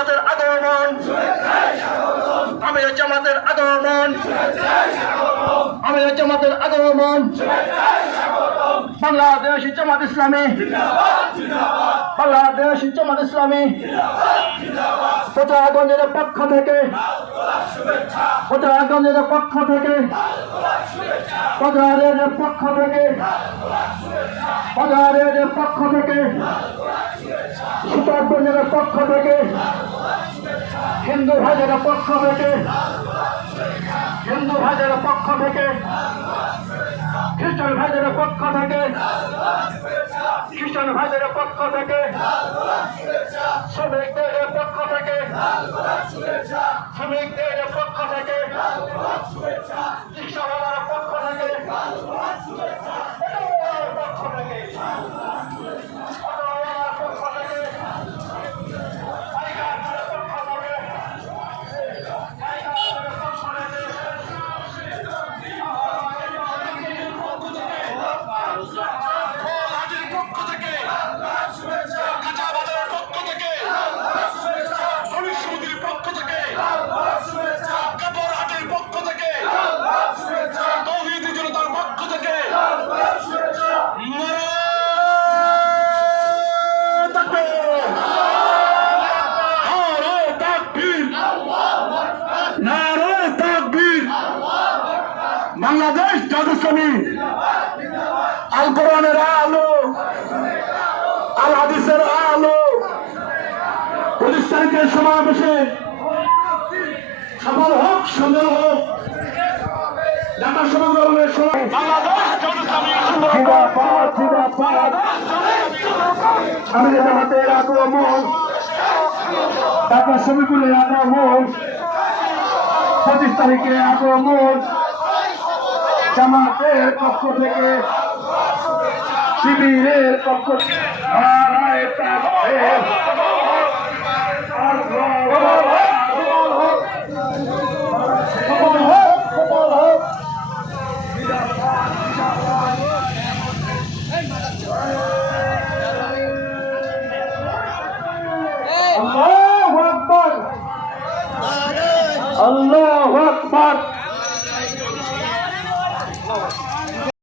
জামাতের আগমন, আমির জামাতের আগমন, আমির জামাতের আগমন, বাংলাদেশ জামাত ইসলামী, বাংলাদেশ জামাত ইসলামী প্রজাগণের পক্ষ থেকে, প্রজাগণের পক্ষ থেকে, প্রজারের পক্ষ থেকে, প্রজারের পক্ষ থেকে, সুতারগঞ্জের পক্ষ থেকে, হিন্দু ভাইদের পক্ষ থেকে, হিন্দু ভাইদের পক্ষ থেকে, খ্রিস্টান ভাইদের পক্ষ থেকে, খ্রিস্টান ভাইদের পক্ষ থেকে, শ্রমিকদের পক্ষ থেকে, শ্রমিকদের পক্ষ থেকে, রিক্সাওয়ালার পক্ষ থেকে, পক্ষ থেকে, বাংলাদেশ জামাত ইসলামী আল কোরআনের আলো, আল হাদিসের আলো, 19 তারিখের সমাবেশে সফল হোক, সুন্দর হোক। ঢাকা সমগ্রের আমির জামাতের আগমন, ঢাকা শ্রমিকের আগমন, 25 তারিখে আগমন, জামাতের পক্ষ থেকে, শিবিরের পক্ষ থেকে, আল্লাহু আকবার, আল্লাহু